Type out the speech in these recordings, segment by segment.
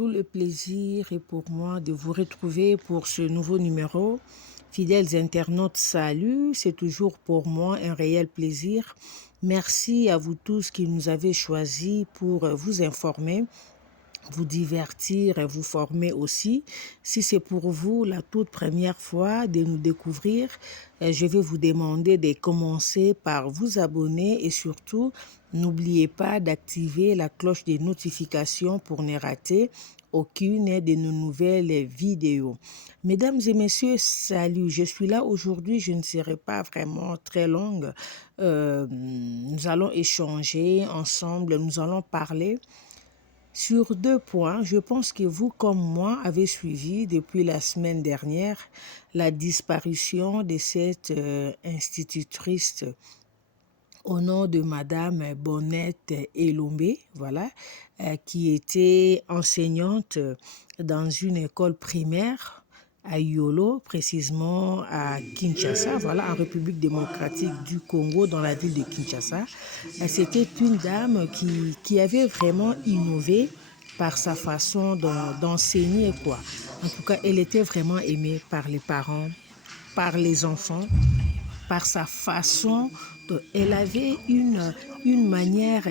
Tout le plaisir est pour moi de vous retrouver pour ce nouveau numéro. Fidèles internautes, salut, c'est toujours pour moi un réel plaisir. Merci à vous tous qui nous avez choisis pour vous informer, vous divertir et vous former aussi. Si c'est pour vous la toute première fois de nous découvrir, je vais vous demander de commencer par vous abonner et surtout, n'oubliez pas d'activer la cloche des notifications pour ne rater aucune de nos nouvelles vidéos. Mesdames et messieurs, salut, je suis là aujourd'hui, je ne serai pas vraiment très longue. Nous allons échanger ensemble, nous allons parler sur deux points. Je pense que vous, comme moi, avez suivi depuis la semaine dernière la disparition de cette institutrice au nom de Madame Bonnette Elombe, voilà, qui était enseignante dans une école primaire à Yolo, précisément à Kinshasa, voilà, en République démocratique du Congo, dans la ville de Kinshasa. C'était une dame qui avait vraiment innové par sa façon d'enseigner, quoi. En tout cas, elle était vraiment aimée par les parents, par les enfants, par sa façon. Elle avait une manière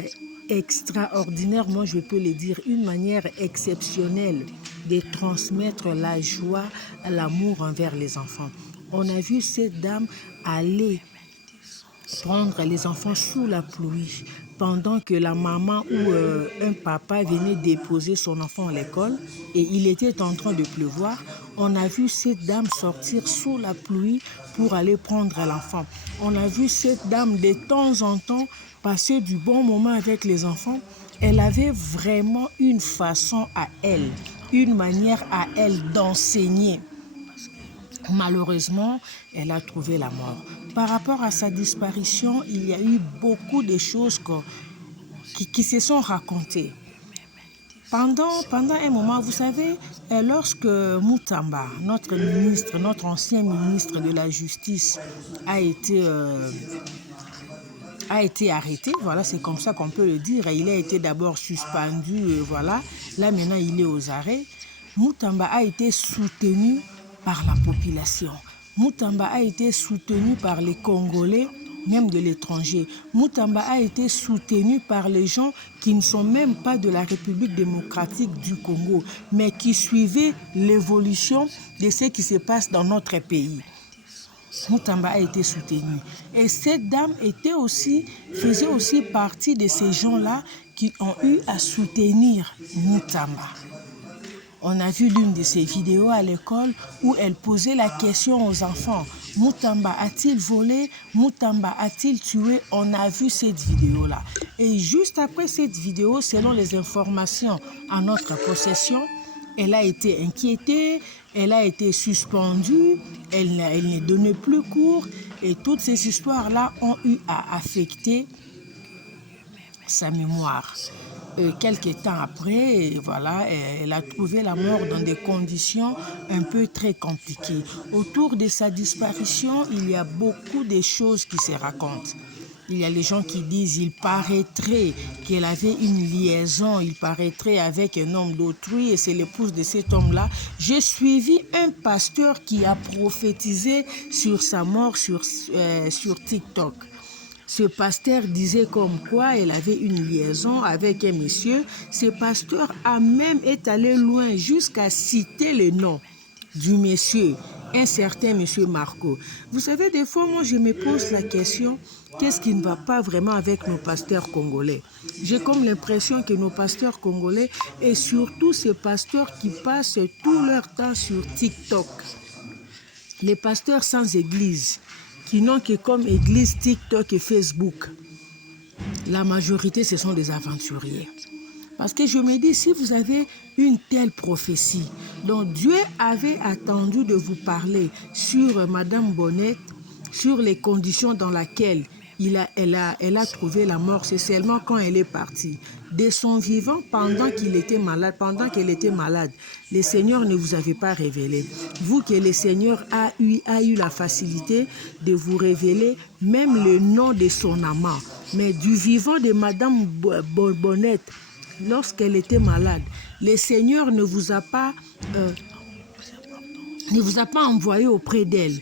extraordinaire, moi je peux le dire, une manière exceptionnelle de transmettre la joie, l'amour envers les enfants. On a vu cette dame aller prendre les enfants sous la pluie pendant que la maman ou un papa venait déposer son enfant à l'école et il était en train de pleuvoir. On a vu cette dame sortir sous la pluie pour aller prendre l'enfant. On a vu cette dame de temps en temps passer du bon moment avec les enfants. Elle avait vraiment une façon à elle, une manière à elle d'enseigner. Malheureusement, elle a trouvé la mort. Par rapport à sa disparition, il y a eu beaucoup de choses qui se sont racontées. Pendant un moment, vous savez, lorsque Moutamba, notre ministre, notre ancien ministre de la Justice, a été arrêté, voilà, c'est comme ça qu'on peut le dire. Il a été d'abord suspendu, voilà. Là, maintenant, il est aux arrêts. Moutamba a été soutenu par la population. Moutamba a été soutenu par les Congolais, même de l'étranger. Moutamba a été soutenu par les gens qui ne sont même pas de la République démocratique du Congo, mais qui suivaient l'évolution de ce qui se passe dans notre pays. Moutamba a été soutenu. Et cette dame faisait aussi partie de ces gens-là qui ont eu à soutenir Moutamba. On a vu l'une de ses vidéos à l'école où elle posait la question aux enfants. Moutamba a-t-il volé? Moutamba a-t-il tué? On a vu cette vidéo-là. Et juste après cette vidéo, selon les informations en notre possession, elle a été inquiétée, elle a été suspendue, elle ne donnait plus cours. Et toutes ces histoires-là ont eu à affecter sa mémoire. Quelques temps après, voilà, elle a trouvé la mort dans des conditions un peu très compliquées. Autour de sa disparition, il y a beaucoup de choses qui se racontent. Il y a les gens qui disent il paraîtrait qu'elle avait une liaison, il paraîtrait avec un homme d'autrui et c'est l'épouse de cet homme-là. J'ai suivi un pasteur qui a prophétisé sur sa mort sur TikTok. Ce pasteur disait comme quoi elle avait une liaison avec un monsieur. Ce pasteur a même été allé loin jusqu'à citer le nom du monsieur, un certain monsieur Marco. Vous savez, des fois, moi, je me pose la question, qu'est-ce qui ne va pas vraiment avec nos pasteurs congolais? J'ai comme l'impression que nos pasteurs congolais, et surtout ces pasteurs qui passent tout leur temps sur TikTok, les pasteurs sans église, qui n'ont que comme église TikTok et Facebook, la majorité, ce sont des aventuriers. Parce que je me dis, si vous avez une telle prophétie, dont Dieu avait attendu de vous parler sur Madame Bonnette, sur les conditions dans lesquelles elle a trouvé la mort, c'est seulement quand elle est partie. De son vivant, pendant qu'elle était malade, le Seigneur ne vous avait pas révélé. Vous que le Seigneur a eu la facilité de vous révéler même le nom de son amant. Mais du vivant de Madame Bonnette, lorsqu'elle était malade, le Seigneur ne vous a pas envoyé auprès d'elle.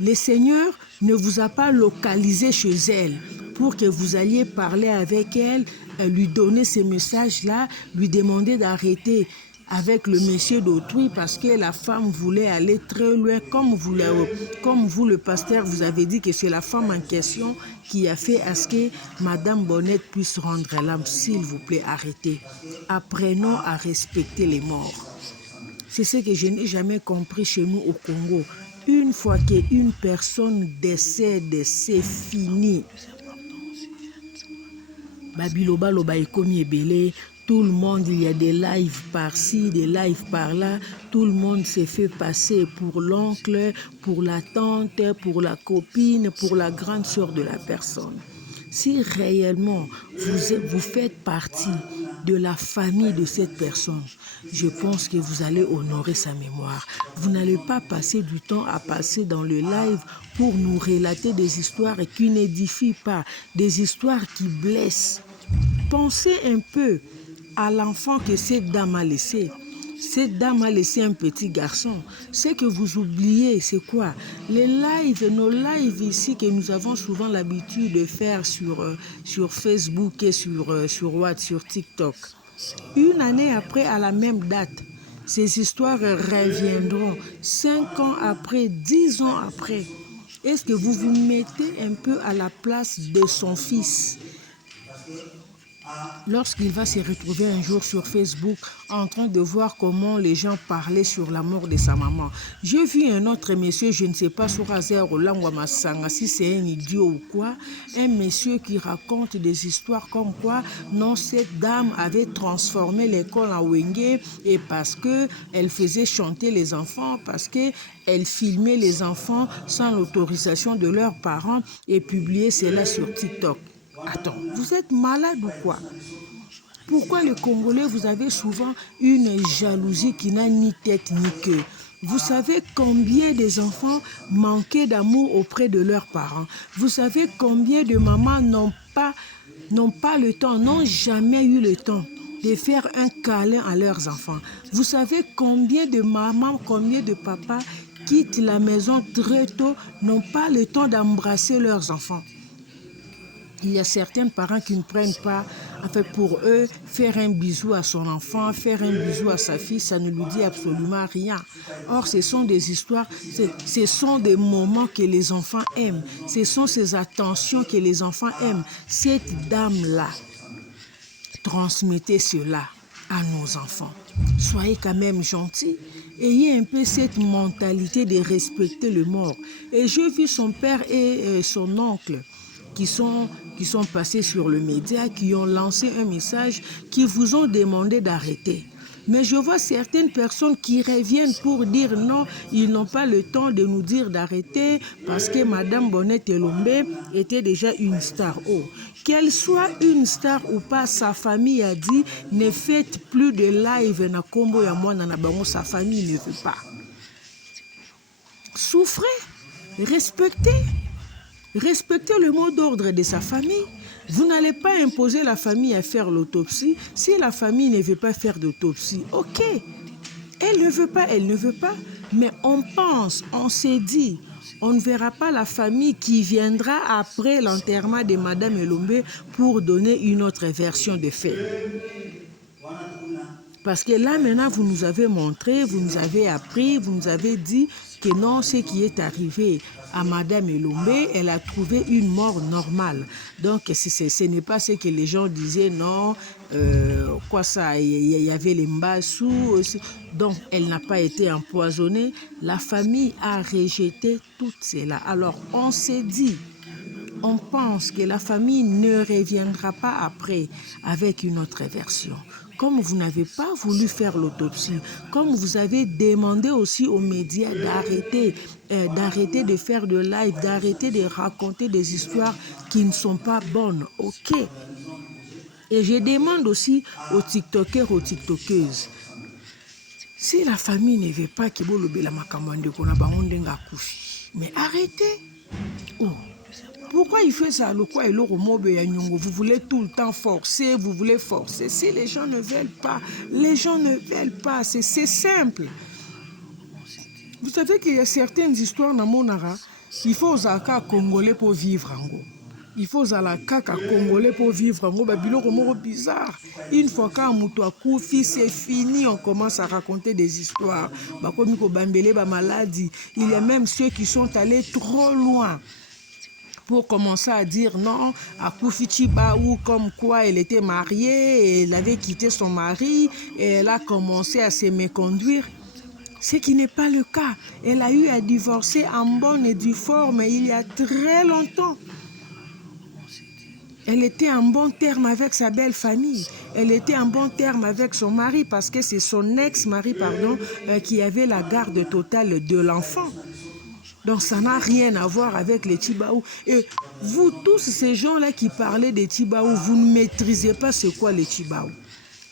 Le Seigneur ne vous a pas localisé chez elle pour que vous alliez parler avec elle, lui donner ces messages-là, lui demander d'arrêter avec le monsieur d'autrui parce que la femme voulait aller très loin. Comme vous, le pasteur, vous avez dit que c'est la femme en question qui a fait à ce que Madame Bonnette puisse rendre l'âme. S'il vous plaît, arrêtez. Apprenons à respecter les morts. C'est ce que je n'ai jamais compris chez nous au Congo. Une fois qu'une personne décède, c'est fini. Babiloba loba ekomi ebele, tout le monde, il y a des lives par-ci, des lives par-là. Tout le monde s'est fait passer pour l'oncle, pour la tante, pour la copine, pour la grande sœur de la personne. Si réellement vous faites partie de la famille de cette personne, je pense que vous allez honorer sa mémoire. Vous n'allez pas passer du temps à passer dans le live pour nous relater des histoires qui n'édifient pas, des histoires qui blessent. Pensez un peu à l'enfant que cette dame a laissé. Cette dame a laissé un petit garçon. Ce que vous oubliez, c'est quoi? Les lives, nos lives ici que nous avons souvent l'habitude de faire sur Facebook et sur WhatsApp, sur TikTok. Une année après, à la même date, ces histoires reviendront. 5 ans après, 10 ans après. Est-ce que vous vous mettez un peu à la place de son fils? Lorsqu'il va se retrouver un jour sur Facebook en train de voir comment les gens parlaient sur la mort de sa maman. J'ai vu un autre monsieur, je ne sais pas sur Azer ou Langwamasanga, si c'est un idiot ou quoi, un monsieur qui raconte des histoires comme quoi non, cette dame avait transformé l'école en Wenge et parce qu'elle faisait chanter les enfants, parce qu'elle filmait les enfants sans l'autorisation de leurs parents et publiait cela sur TikTok. Attends, vous êtes malade ou quoi? Pourquoi les Congolais, vous avez souvent une jalousie qui n'a ni tête ni queue? Vous savez combien des enfants manquaient d'amour auprès de leurs parents? Vous savez combien de mamans n'ont pas le temps, n'ont jamais eu le temps de faire un câlin à leurs enfants? Vous savez combien de mamans, combien de papas quittent la maison très tôt, n'ont pas le temps d'embrasser leurs enfants? Il y a certains parents qui ne prennent pas, en fait, pour eux, faire un bisou à son enfant, faire un bisou à sa fille, ça ne lui dit absolument rien. Or, ce sont des histoires, ce sont des moments que les enfants aiment. Ce sont ces attentions que les enfants aiment. Cette dame-là, transmettez cela à nos enfants. Soyez quand même gentils. Ayez un peu cette mentalité de respecter le mort. Et j'ai vu son père et son oncle qui sont passés sur le média, qui ont lancé un message, qui vous ont demandé d'arrêter. Mais je vois certaines personnes qui reviennent pour dire non, ils n'ont pas le temps de nous dire d'arrêter parce que Madame Bonnette Elombe était déjà une star. Oh, qu'elle soit une star ou pas, sa famille a dit ne faites plus de live na kombo ya mwana na bango, sa famille ne veut pas. Souffrez, respectez. Respectez le mot d'ordre de sa famille. Vous n'allez pas imposer la famille à faire l'autopsie. Si la famille ne veut pas faire d'autopsie, ok. Elle ne veut pas, elle ne veut pas. Mais on pense, on s'est dit, on ne verra pas la famille qui viendra après l'enterrement de Madame Elombe pour donner une autre version des faits. Parce que là, maintenant, vous nous avez montré, vous nous avez appris, vous nous avez dit que non, ce qui est arrivé à Madame Elombe, elle a trouvé une mort normale. Donc, ce n'est pas ce que les gens disaient, non, quoi ça, il y avait les mbassous. Donc, elle n'a pas été empoisonnée. La famille a rejeté tout cela. Alors, on s'est dit, on pense que la famille ne reviendra pas après avec une autre version. Comme vous n'avez pas voulu faire l'autopsie, comme vous avez demandé aussi aux médias d'arrêter de faire de live, d'arrêter de raconter des histoires qui ne sont pas bonnes, ok. Et je demande aussi aux TikTokers, aux TikTokeuses, si la famille ne veut pas que vous le la makamande qu'on a bangonde ngakufi, mais arrêtez. Oh. Pourquoi il fait ça? Le quoi et le remobe ya nyongo? Vous voulez tout le temps forcer, vous voulez forcer. Si les gens ne veulent pas, les gens ne veulent pas. C'est simple. Vous savez qu'il y a certaines histoires dans mon ara. Il faut aux Congolais pour vivre en gros. Il faut aux Congolais pour vivre en gros. Biloko moko bizarre. Une fois qu'un moutou a koufi, c'est fini. On commence à raconter des histoires. Bakomiko bambele ba maladie. Il y a même ceux qui sont allés trop loin pour commencer à dire non à Koufi Chibaou, comme quoi elle était mariée, et elle avait quitté son mari et elle a commencé à se méconduire. Ce qui n'est pas le cas. Elle a eu à divorcer en bonne et due forme il y a très longtemps. Elle était en bon terme avec sa belle famille. Elle était en bon terme avec son mari parce que c'est son ex-mari, qui avait la garde totale de l'enfant. Donc ça n'a rien à voir avec les Tibaou. Et vous tous ces gens-là qui parlaient des Tibaou, vous ne maîtrisez pas c'est quoi les Tibaou.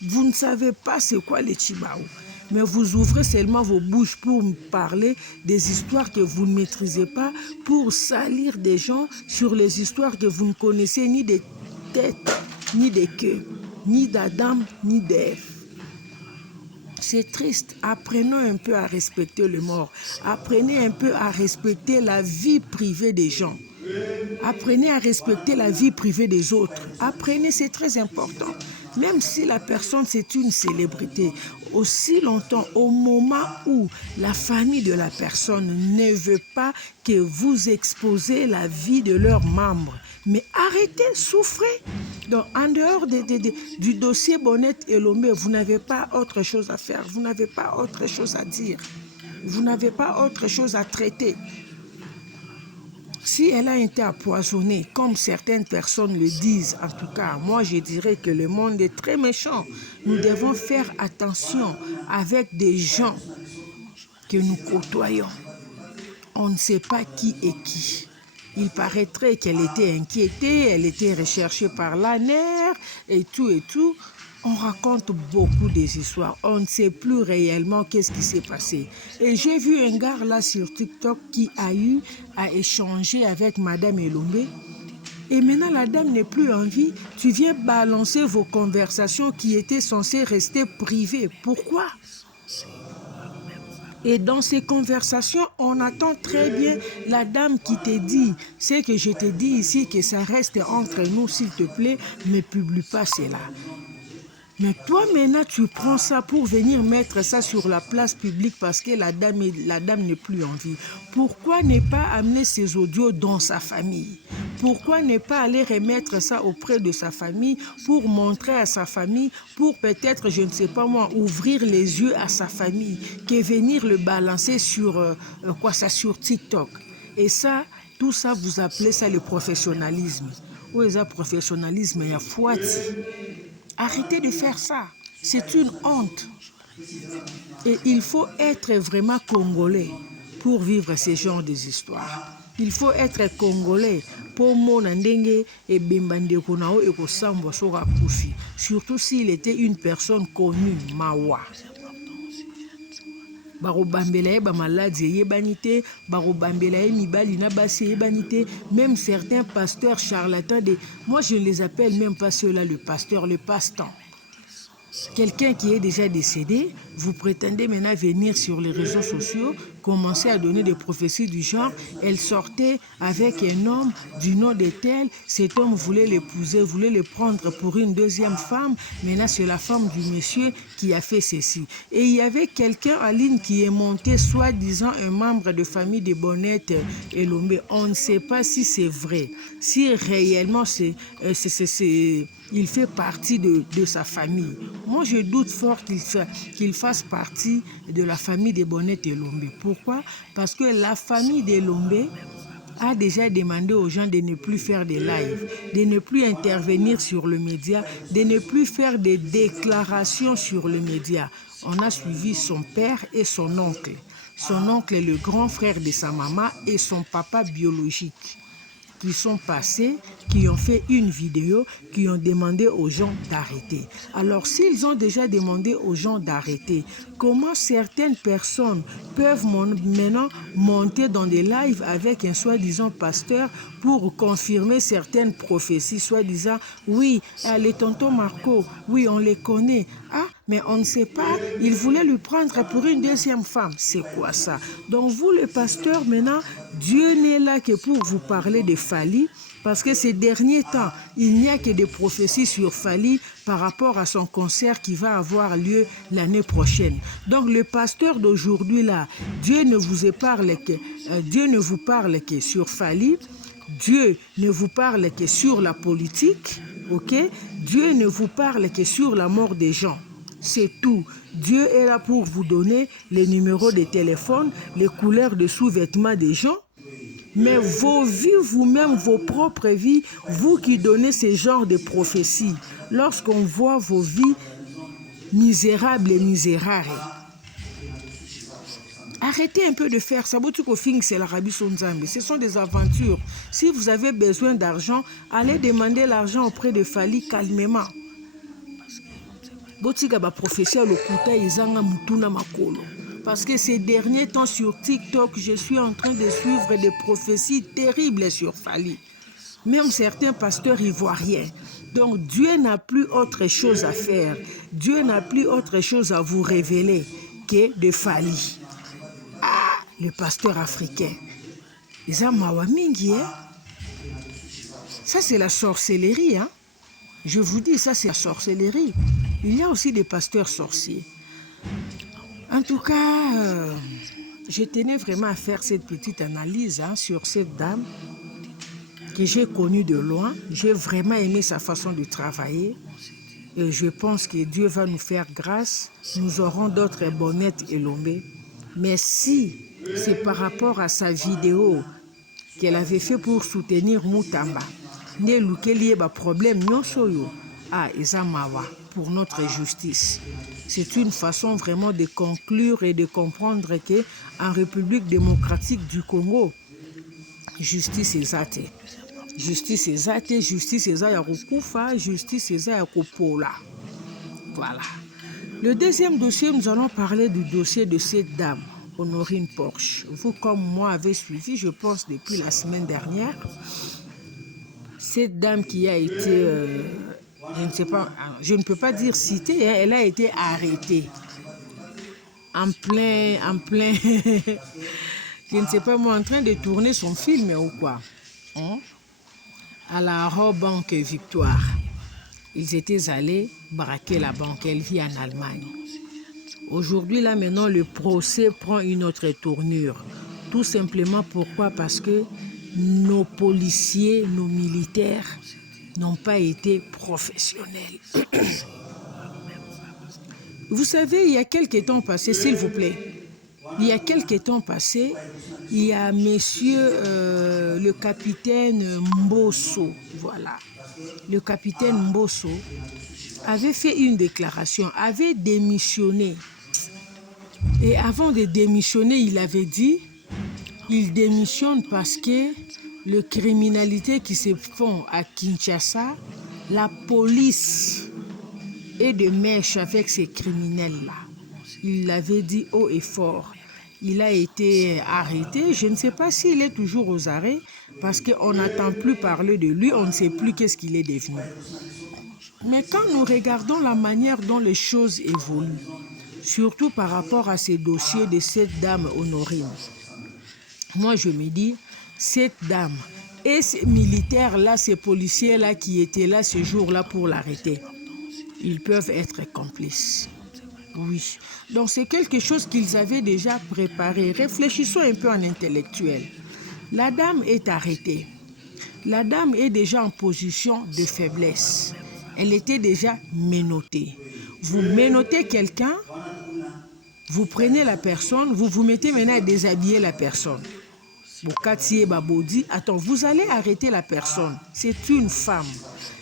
Vous ne savez pas c'est quoi les Tibaou. Mais vous ouvrez seulement vos bouches pour parler des histoires que vous ne maîtrisez pas, pour salir des gens sur les histoires que vous ne connaissez ni des têtes, ni des queues, ni d'Adam, ni d'Ève. C'est triste. Apprenons un peu à respecter le mort. Apprenez un peu à respecter la vie privée des gens. Apprenez à respecter la vie privée des autres. Apprenez, c'est très important. Même si la personne, c'est une célébrité, aussi longtemps, au moment où la famille de la personne ne veut pas que vous exposez la vie de leurs membres, mais arrêtez, souffrez. Donc, en dehors du dossier Bonnette et Lomé, vous n'avez pas autre chose à faire, vous n'avez pas autre chose à dire, vous n'avez pas autre chose à traiter. Si elle a été empoisonnée, comme certaines personnes le disent, en tout cas, moi je dirais que le monde est très méchant. Nous devons faire attention avec des gens que nous côtoyons. On ne sait pas qui est qui. Il paraîtrait qu'elle était inquiétée, elle était recherchée par l'ANER et tout et tout. On raconte beaucoup des histoires. On ne sait plus réellement qu'est-ce qui s'est passé. Et j'ai vu un gars là sur TikTok qui a eu à échanger avec Madame Elombe. Et maintenant, la dame n'est plus en vie. Tu viens balancer vos conversations qui étaient censées rester privées. Pourquoi? Et dans ces conversations, on attend très bien la dame qui te dit, c'est que je te dis ici que ça reste entre nous, s'il te plaît, ne publie pas cela. Mais toi, maintenant, tu prends ça pour venir mettre ça sur la place publique parce que la dame n'est plus en vie. Pourquoi ne pas amener ces audios dans sa famille? Pourquoi ne pas aller remettre ça auprès de sa famille pour montrer à sa famille, pour peut-être, je ne sais pas moi, ouvrir les yeux à sa famille, que venir le balancer sur, sur TikTok. Et ça, tout ça, vous appelez ça le professionnalisme. Où est le professionnalisme? Il y a fouette. Arrêtez de faire ça. C'est une honte. Et il faut être vraiment congolais pour vivre ce genre d'histoires. Il faut être congolais pour monandenge et bimbandeko nao et kosambwa soka kufi. Surtout s'il était une personne connue, mawa. Barobambela ye ba maladie yebanité, barobambela ye mibali na basi yebanité, même certains pasteurs charlatans moi je ne les appelle même pas ceux-là le passe-temps. Quelqu'un qui est déjà décédé, vous prétendez maintenant venir sur les réseaux sociaux, commencer à donner des prophéties du genre, elle sortait avec un homme du nom de tel, cet homme voulait l'épouser, voulait le prendre pour une deuxième femme, maintenant c'est la femme du monsieur qui a fait ceci. Et il y avait quelqu'un en ligne qui est monté, soi-disant un membre de famille de Bonnette et Lomé. On ne sait pas si c'est vrai, si réellement il fait partie de sa famille. Moi, je doute fort qu'il fasse partie de la famille des Bonnette et Lombe. Pourquoi? Parce que la famille des Lombe a déjà demandé aux gens de ne plus faire des lives, de ne plus intervenir sur le média, de ne plus faire des déclarations sur le média. On a suivi son père et son oncle. Son oncle est le grand frère de sa maman et son papa biologique, qui sont passés, qui ont fait une vidéo, qui ont demandé aux gens d'arrêter. Alors, s'ils ont déjà demandé aux gens d'arrêter, comment certaines personnes peuvent maintenant monter dans des lives avec un soi-disant pasteur pour confirmer certaines prophéties, soi-disant, oui, les tontons Marco, oui, on les connaît. Ah, mais on ne sait pas, il voulait lui prendre pour une deuxième femme. C'est quoi ça? Donc vous, le pasteur, maintenant, Dieu n'est là que pour vous parler de Fally, parce que ces derniers temps, il n'y a que des prophéties sur Fally par rapport à son concert qui va avoir lieu l'année prochaine. Donc le pasteur d'aujourd'hui là, Dieu ne vous parle que sur Fally, Dieu ne vous parle que sur la politique, ok? Dieu ne vous parle que sur la mort des gens. C'est tout. Dieu est là pour vous donner les numéros de téléphone, les couleurs de sous-vêtements des gens. Mais vos vies, vous-même, vos propres vies, vous qui donnez ce genre de prophéties, lorsqu'on voit vos vies misérables et misérables, arrêtez un peu de faire ça. C'est l'Arabie Saoudite. Ce sont des aventures. Si vous avez besoin d'argent, allez demander l'argent auprès de Fally calmement. Parce que ces derniers temps sur TikTok, je suis en train de suivre des prophéties terribles sur Fally. Même certains pasteurs ivoiriens. Donc Dieu n'a plus autre chose à faire. Dieu n'a plus autre chose à vous révéler que de Fally. Ah, le pasteur africain. Les Amawamingi, hein? Ça c'est la sorcellerie, hein? Je vous dis, ça c'est la sorcellerie. Il y a aussi des pasteurs sorciers. En tout cas, je tenais vraiment à faire cette petite analyse sur cette dame que j'ai connue de loin. J'ai vraiment aimé sa façon de travailler. Et je pense que Dieu va nous faire grâce. Nous aurons d'autres bonnettes et lombées. Mais si c'est par rapport à sa vidéo qu'elle avait fait pour soutenir Mutamba, problème pour notre justice. C'est une façon vraiment de conclure et de comprendre que en République démocratique du Congo, justice est zate. Justice est zate, justice est zate, justice est zate. Voilà. Le deuxième dossier, nous allons parler du dossier de cette dame, Honorine Porche. Vous, comme moi, avez suivi, je pense, depuis la semaine dernière, cette dame qui a été, je ne sais pas, je ne peux pas dire citée, hein, elle a été arrêtée en plein, je ne sais pas moi, en train de tourner son film ou quoi, hein, à la Banque Victoire. Ils étaient allés braquer la banque, elle vit en Allemagne. Aujourd'hui, là maintenant, le procès prend une autre tournure. Tout simplement pourquoi? Parce que nos policiers, nos militaires n'ont pas été professionnels. Vous savez, il y a quelques temps passé, s'il vous plaît, il y a quelques temps passé, il y a monsieur le capitaine Mbosso, voilà. Le capitaine Mbosso avait fait une déclaration, avait démissionné. Et avant de démissionner, il avait dit, il démissionne parce que les criminalités qui se font à Kinshasa, la police est de mèche avec ces criminels-là. Il l'avait dit haut et fort. Il a été arrêté. Je ne sais pas s'il est toujours aux arrêts parce qu'on n'entend plus parler de lui. On ne sait plus qu'est-ce qu'il est devenu. Mais quand nous regardons la manière dont les choses évoluent, surtout par rapport à ces dossiers de cette dame Honorine, moi je me dis, cette dame et ces militaires-là, ces policiers-là qui étaient là ce jour-là pour l'arrêter, ils peuvent être complices. Oui. Donc c'est quelque chose qu'ils avaient déjà préparé. Réfléchissons un peu en intellectuel. La dame est arrêtée. La dame est déjà en position de faiblesse. Elle était déjà ménottée. Vous ménotez quelqu'un, vous prenez la personne, vous vous mettez maintenant à déshabiller la personne. Attends, vous allez arrêter la personne. C'est une femme.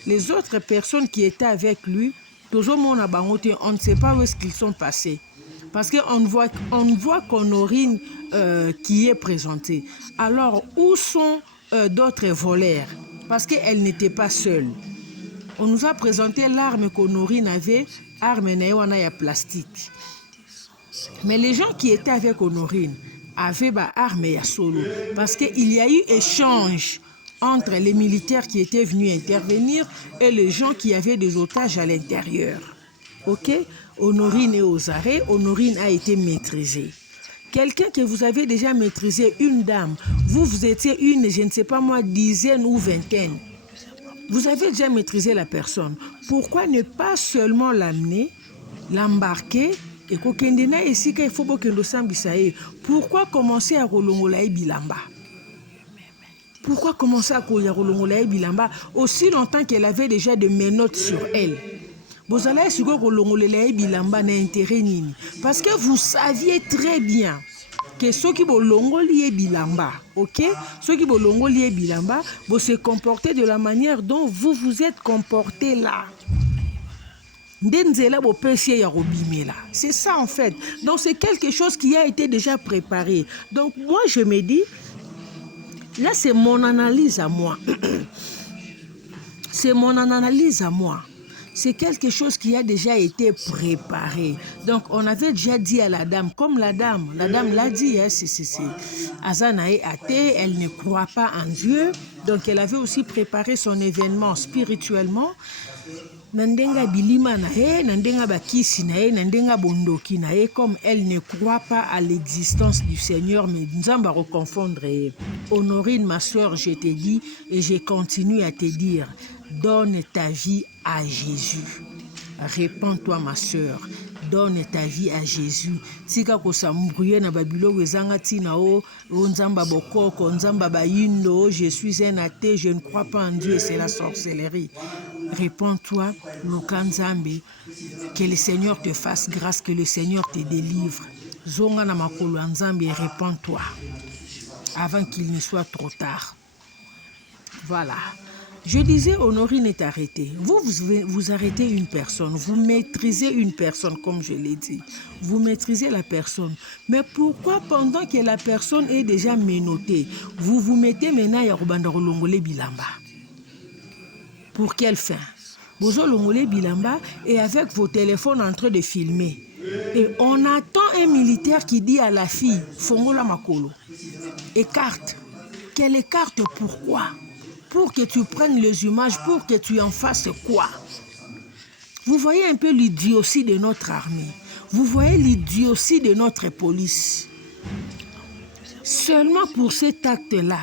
Les autres personnes qui étaient avec lui, on ne sait pas où est-ce qu'ils sont passés. Parce qu'on voit qu'Honorine qui est présentée. Alors, où sont d'autres voleurs? Parce qu'elle n'était pas seule. On nous a présenté l'arme qu'Honorine avait, arme plastique. Mais les gens qui étaient avec Honorine avaient arme et solo. Parce qu'il y a eu échange entre les militaires qui étaient venus intervenir et les gens qui avaient des otages à l'intérieur. Ok? Honorine est aux arrêts. Honorine a été maîtrisée. Quelqu'un que vous avez déjà maîtrisé, une dame, vous étiez une, je ne sais pas moi, dizaine ou vingtaine. Vous avez déjà maîtrisé la personne. Pourquoi ne pas seulement l'amener, l'embarquer et kokendena ici qu'il faut que nous sambisaye. Pourquoi commencer à rolongolaye bilamba? Pourquoi commencer à rolongolaye bilamba aussi longtemps qu'elle avait déjà de menottes sur elle? Vous allez sur rolongolaye bilamba n'a intérêt nini? Parce que vous saviez très bien que ceux qui bolongoliye bilamba, ok? Ceux qui bolongoliye bilamba, vous se comportez de la manière dont vous vous êtes comporté là. C'est ça en fait. Donc c'est quelque chose qui a été déjà préparé. Donc moi je me dis, là c'est mon analyse à moi. C'est mon analyse à moi. C'est quelque chose qui a déjà été préparé. Donc on avait déjà dit à la dame, comme la dame l'a dit, hein, Azanae athée, elle ne croit pas en Dieu. Donc elle avait aussi préparé son événement spirituellement. Nandenga bilima na ye, nandenga bakisi na ye, nandenga bondoki na ye, comme elle ne croit pas à l'existence du Seigneur, mais nzamba reconfondre. Honorine, ma soeur, je te dis et je continue à te dire, donne ta vie à Jésus. Répands-toi, ma soeur. Donne ta vie à Jésus. Tika ko sambrouye na babilo wezanga tina o nzamba bokoko nzamba bayindo, je suis un athée, je ne crois pas en Dieu, c'est la sorcellerie. Réponds-toi, Lukanzambe, que le Seigneur te fasse grâce, que le Seigneur te délivre. Zonga na makolo nzambe, réponds-toi avant qu'il ne soit trop tard. Voilà. Je disais, Honorine est arrêtée. Vous arrêtez une personne, vous maîtrisez une personne, comme je l'ai dit. Vous maîtrisez la personne. Mais pourquoi, pendant que la personne est déjà menottée, vous vous mettez maintenant à Rubanda Rolongole Bilamba? Pour quelle fin? Vous Rolongole Bilamba et avec vos téléphones en train de filmer. Et on attend un militaire qui dit à la fille, Fongola Makolo, écarte. Qu'elle écarte pourquoi? Pour que tu prennes les images, pour que tu en fasses quoi? Vous voyez un peu l'idiotie de notre armée. Vous voyez l'idiotie de notre police. Seulement pour cet acte-là,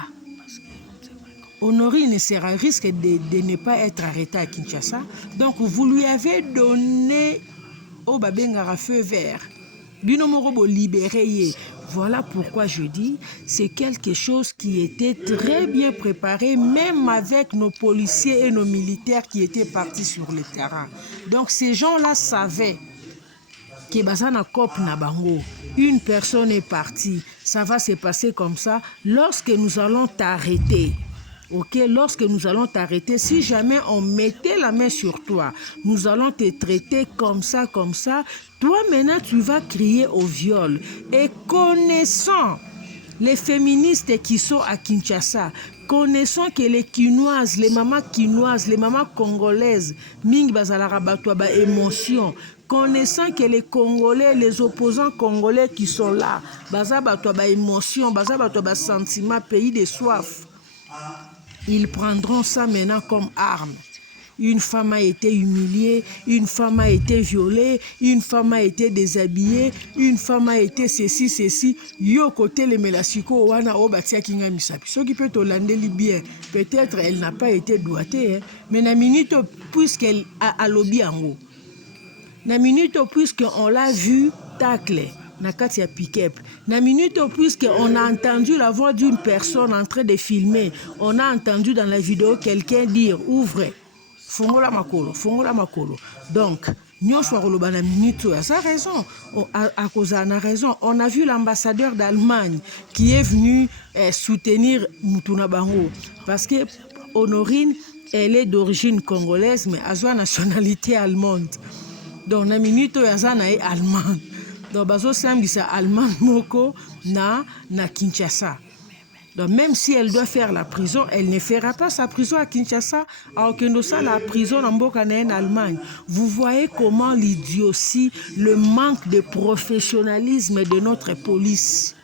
Honorine sera à risque de ne pas être arrêté à Kinshasa. Donc vous lui avez donné au Babengara feu vert. Binomorobo libéré. Voilà pourquoi je dis, c'est quelque chose qui était très bien préparé, même avec nos policiers et nos militaires qui étaient partis sur le terrain. Donc ces gens-là savaient que Bazana Kop Nabango, une personne est partie, ça va se passer comme ça lorsque nous allons t'arrêter. Ok, lorsque nous allons t'arrêter, si jamais on mettait la main sur toi, nous allons te traiter comme ça, comme ça. Toi, maintenant, tu vas crier au viol. Et connaissant les féministes qui sont à Kinshasa, connaissant que les Kinoises, les mamans congolaises, Ming Bazalara Batouaba émotion, connaissant que les Congolais, les opposants congolais qui sont là, Bazabatouaba émotion, Bazabatouaba sentiment, pays de soif, ils prendront ça maintenant comme arme. Une femme a été humiliée, une femme a été violée, une femme a été déshabillée, une femme a été ceci. Yo côté les melasiko wana obatia kinga misapi. Ce qui peut te l'andeli bien, peut-être elle n'a pas été doigtée, hein, mais na minute puisqu'elle a lobby en haut. Na minute puisqu'on l'a vu tacler. Nakatia pick-up. Na minute puisqu'on a entendu la voix d'une personne en train de filmer, on a entendu dans la vidéo quelqu'un dire ouvre. Fongola makolo. Donc, nyoswa koloba na minute à sa raison. À cause de la raison, on a vu l'ambassadeur d'Allemagne qui est venu soutenir Mutuna Bango parce que Honorine, elle est d'origine congolaise mais a sa nationalité allemande. Donc na minute ya zana est allemande. Donc bazo sambisa allemand moko na Kinshasa. Donc même si elle doit faire la prison, elle ne fera pas sa prison à Kinshasa, à Okendosa, la prison en Mbokanen, en Allemagne. Vous voyez comment l'idiotie, le manque de professionnalisme de notre police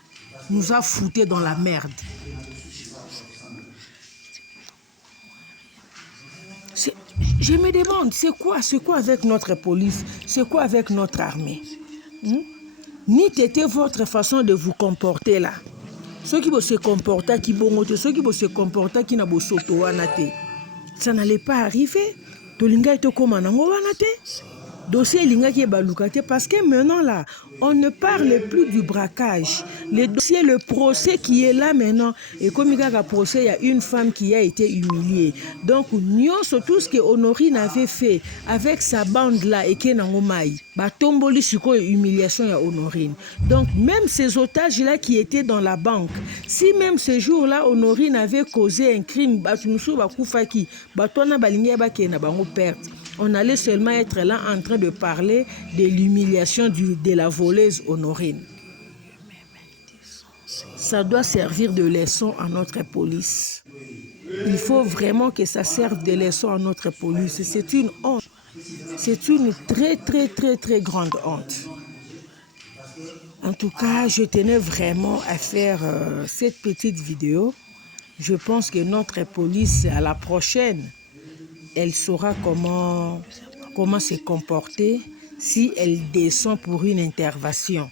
nous a foutés dans la merde. Je me demande, c'est quoi avec notre police? C'est quoi avec notre armée? Ni était votre façon de vous comporter là. Ceux qui vont se comporter, qui vont se comporter, qui n'ont pas ça n'allait pas arriver. Tolinga est comme un dossier linga qui est balukate parce que maintenant là, on ne parle plus du braquage. Le dossier, le procès qui est là maintenant, et comme il y a un procès, il y a une femme qui a été humiliée. Donc, tout ce que Honorine avait fait avec sa bande là et qui est dans Omaï, tomboli sur humiliation à Honorine. Donc, même ces otages là qui étaient dans la banque, si même ce jour là, Honorine avait causé un crime, on allait seulement être là en train de parler de l'humiliation de la voleuse Honorine. Ça doit servir de leçon à notre police. Il faut vraiment que ça serve de leçon à notre police. C'est une honte. C'est une très, très, très, très grande honte. En tout cas, je tenais vraiment à faire cette petite vidéo. Je pense que notre police, à la prochaine, elle saura comment se comporter si elle descend pour une intervention.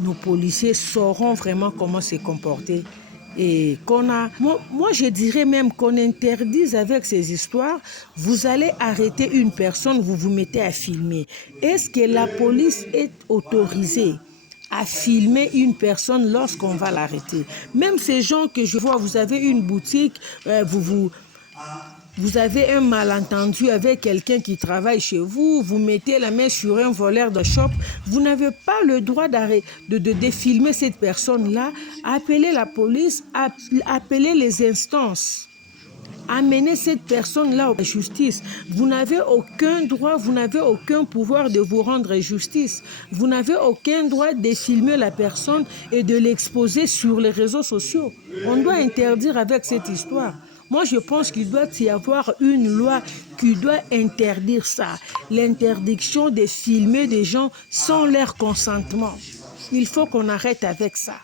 Nos policiers sauront vraiment comment se comporter. Et moi je dirais même qu'on interdise avec ces histoires, vous allez arrêter une personne, vous vous mettez à filmer. Est-ce que la police est autorisée à filmer une personne lorsqu'on va l'arrêter? Même ces gens que je vois, vous avez une boutique, vous avez un malentendu avec quelqu'un qui travaille chez vous, vous mettez la main sur un voleur de shop, vous n'avez pas le droit de filmer cette personne-là. Appelez la police, appelez les instances. Amenez cette personne-là à la justice. Vous n'avez aucun droit, vous n'avez aucun pouvoir de vous rendre justice. Vous n'avez aucun droit de filmer la personne et de l'exposer sur les réseaux sociaux. On doit interdire avec cette histoire. Moi, je pense qu'il doit y avoir une loi qui doit interdire ça. L'interdiction de filmer des gens sans leur consentement. Il faut qu'on arrête avec ça.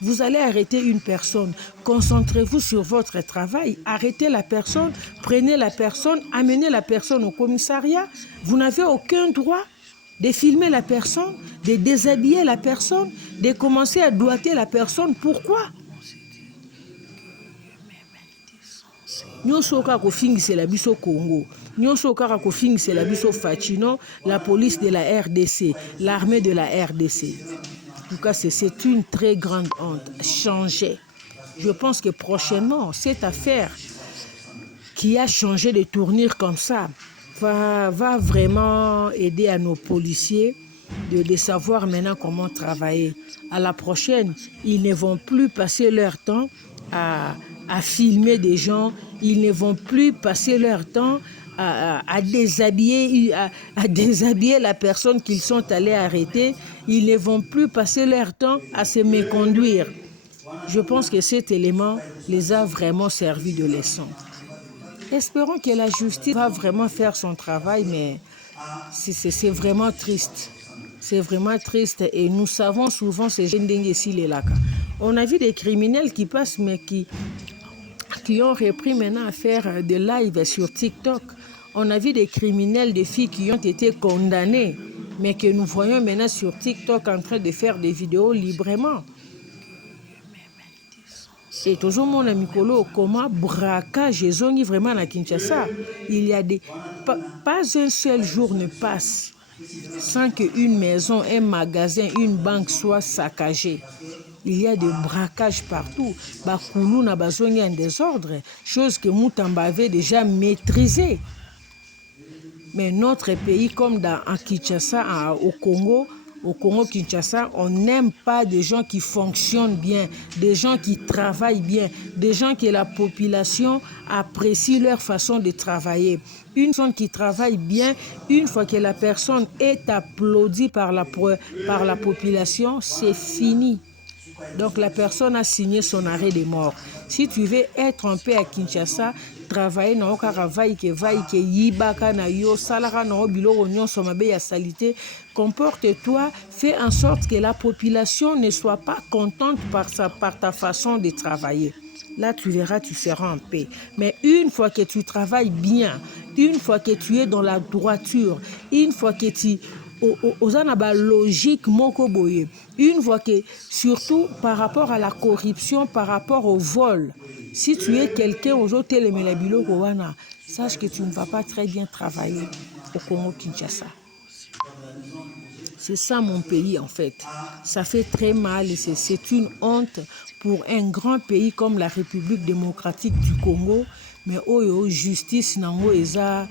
Vous allez arrêter une personne. Concentrez-vous sur votre travail. Arrêtez la personne, prenez la personne, amenez la personne au commissariat. Vous n'avez aucun droit de filmer la personne, de déshabiller la personne, de commencer à doigter la personne. Pourquoi? Nyonso kaka kofingisela biso Congo, nyonso kaka kofingisela biso Facino, la police de la RDC, l'armée de la RDC. En tout cas, c'est une très grande honte. Changer. Je pense que prochainement, cette affaire qui a changé de tournure comme ça va vraiment aider à nos policiers de savoir maintenant comment travailler. À la prochaine, ils ne vont plus passer leur temps à filmer des gens, ils ne vont plus passer leur temps à déshabiller la personne qu'ils sont allés arrêter, ils ne vont plus passer leur temps à se méconduire. Je pense que cet élément les a vraiment servi de leçon. Espérons que la justice va vraiment faire son travail, mais c'est vraiment triste. C'est vraiment triste et nous savons souvent ces gens d'Ingessi là. On a vu des criminels qui passent, mais qui ont repris maintenant à faire des lives sur TikTok. On a vu des criminels, des filles qui ont été condamnées, mais que nous voyons maintenant sur TikTok en train de faire des vidéos librement. Et tout le monde a mis comment braquage vraiment à Kinshasa. Il y a pas un seul jour ne passe sans qu'une maison, un magasin, une banque soit saccagée. Il y a des braquages partout. Bakoulou n'a pas besoin de désordre, chose que Moutamba avait déjà maîtrisée. Mais notre pays, comme en Kinshasa, au Congo-Kinshasa, on n'aime pas des gens qui fonctionnent bien, des gens qui travaillent bien, des gens que la population apprécie leur façon de travailler. Une personne qui travaille bien, une fois que la personne est applaudie par la population, c'est fini. Donc la personne a signé son arrêt de mort. Si tu veux être en paix à Kinshasa, travailler dans le que yibaka na yo salara na biloko nyonso mabe ya salité, comporte-toi, fais en sorte que la population ne soit pas contente par ta façon de travailler. là tu verras, tu seras en paix. Mais une fois que tu travailles bien, une fois que tu es dans la droiture, une fois que tu aux logique moko boye, une fois que, surtout par rapport à la corruption, par rapport au vol, si tu es quelqu'un aux autres sache que tu ne vas pas très bien travailler au Congo-Kinshasa. C'est ça mon pays en fait. Ça fait très mal et c'est une honte pour un grand pays comme la République démocratique du Congo. Mais oh justice nango eza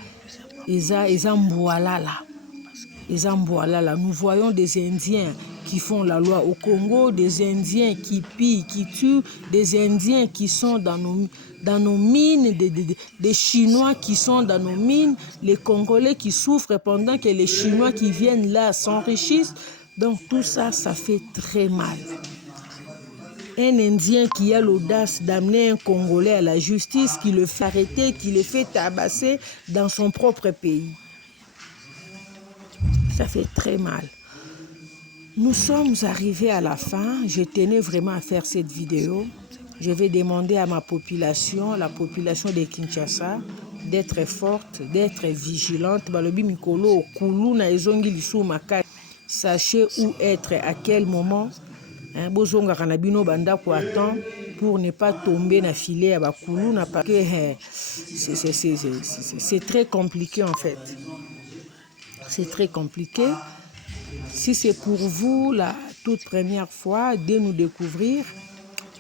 mboalala. Nous voyons des Indiens qui font la loi au Congo, des Indiens qui pillent, qui tuent, des Indiens qui sont dans nos mines, des Chinois qui sont dans nos mines, les Congolais qui souffrent pendant que les Chinois qui viennent là s'enrichissent. Donc tout ça, ça fait très mal. Un Indien qui a l'audace d'amener un Congolais à la justice, qui le fait arrêter, qui le fait tabasser dans son propre pays. Ça fait très mal. Nous sommes arrivés à la fin. Je tenais vraiment à faire cette vidéo. Je vais demander à ma population, la population de Kinshasa, d'être forte, d'être vigilante. Sachez où être, à quel moment. Pour ne pas tomber dans le filet à Bakulu. C'est très compliqué en fait. C'est très compliqué. Si c'est pour vous la toute première fois de nous découvrir,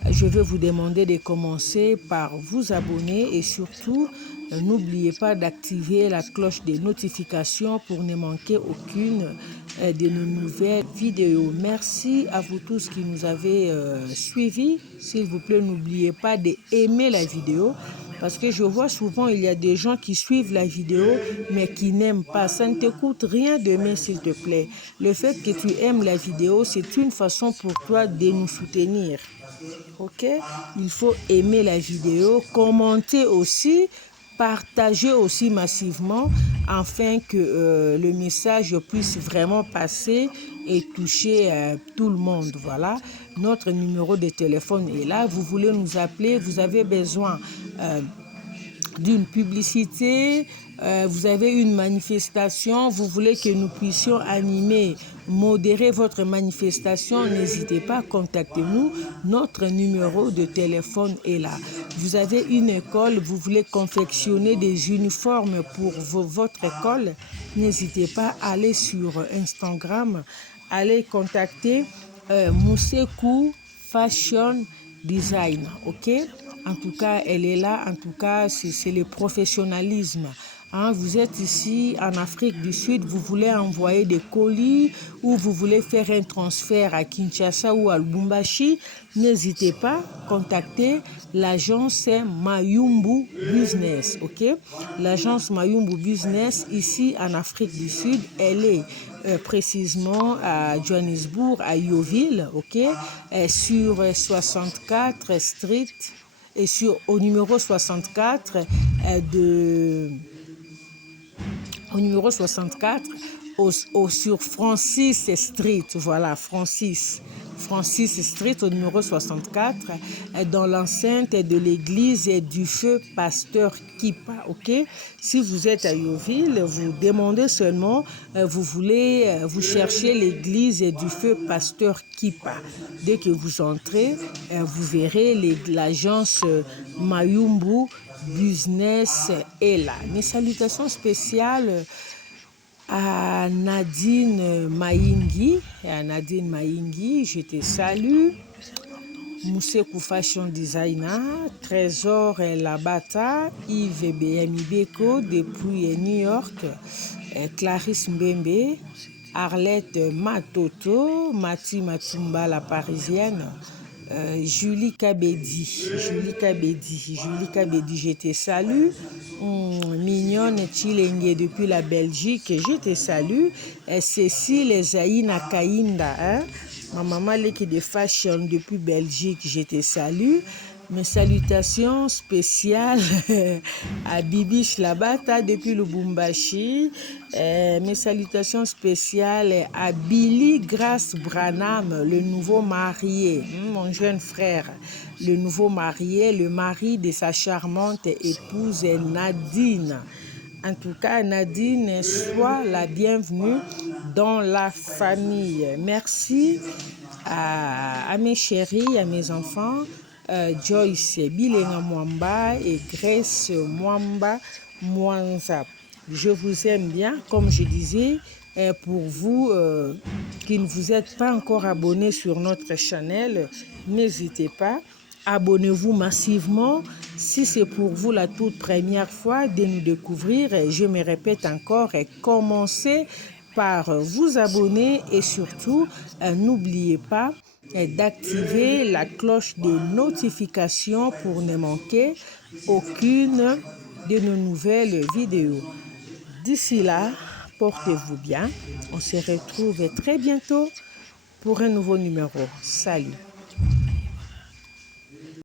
je vais vous demander de commencer par vous abonner et surtout, n'oubliez pas d'activer la cloche des notifications pour ne manquer aucune de nos nouvelles vidéos. Merci à vous tous qui nous avez suivis. S'il vous plaît, n'oubliez pas d'aimer la vidéo. Parce que je vois souvent, il y a des gens qui suivent la vidéo, mais qui n'aiment pas. Ça ne te coûte rien d'aimer, s'il te plaît. Le fait que tu aimes la vidéo, c'est une façon pour toi de nous soutenir. Ok? Il faut aimer la vidéo, commenter aussi, partager aussi massivement, afin que le message puisse vraiment passer et toucher tout le monde. Voilà, notre numéro de téléphone est là. Vous voulez nous appeler, vous avez besoin d'une publicité, vous avez une manifestation, vous voulez que nous puissions animer, modérer votre manifestation, n'hésitez pas à contacter nous. Notre numéro de téléphone est là. Vous avez une école, vous voulez confectionner des uniformes pour votre école, n'hésitez pas à aller sur Instagram, allez contacter Moussekou Fashion Design, ok? En tout cas, elle est là. En tout cas, c'est le professionnalisme. Hein, vous êtes ici en Afrique du Sud, vous voulez envoyer des colis ou vous voulez faire un transfert à Kinshasa ou à Lubumbashi, n'hésitez pas à contacter l'agence Mayumbu Business. Ok? L'agence Mayumbu Business ici en Afrique du Sud, elle est précisément à Johannesburg, à Yeoville, ok? Sur 64 Street. Et au numéro 64 sur Francis Street, voilà, Francis Street au numéro 64 dans l'enceinte de l'église du feu Pasteur Kipa, ok? Si vous êtes à Yeoville, vous demandez seulement, vous cherchez l'église du feu Pasteur Kipa. Dès que vous entrez, vous verrez l'agence Mayumbu Business est là. Mes salutations spéciales à Nadine Maingi. Je te salue. Moussekou Fashion Designer, Trésor Labata, Yves Beko depuis New York, Clarisse Mbembe, Arlette Matoto, Mati Matumba la Parisienne, Julie Kabedi, je te salue. Mignonne Chilenge depuis la Belgique, je te salue. Cécile Zaïna Kainda, ma maman qui de fashion depuis Belgique, je te salue. Mes salutations spéciales à Bibi Shlabata depuis Lubumbashi. Mes salutations spéciales à Billy Grace Branham, le nouveau marié, mon jeune frère, le nouveau marié, le mari de sa charmante épouse Nadine. En tout cas, Nadine, sois la bienvenue dans la famille. Merci à mes chéris, à mes enfants, Joyce Bilenga Mwamba et Grace Mwamba Mwanza. Je vous aime bien, comme je disais, pour vous qui ne vous êtes pas encore abonnés sur notre chaîne, n'hésitez pas. Abonnez-vous massivement. Si c'est pour vous la toute première fois de nous découvrir, je me répète encore, commencez par vous abonner et surtout, n'oubliez pas d'activer la cloche de notification pour ne manquer aucune de nos nouvelles vidéos. D'ici là, portez-vous bien. On se retrouve très bientôt pour un nouveau numéro. Salut!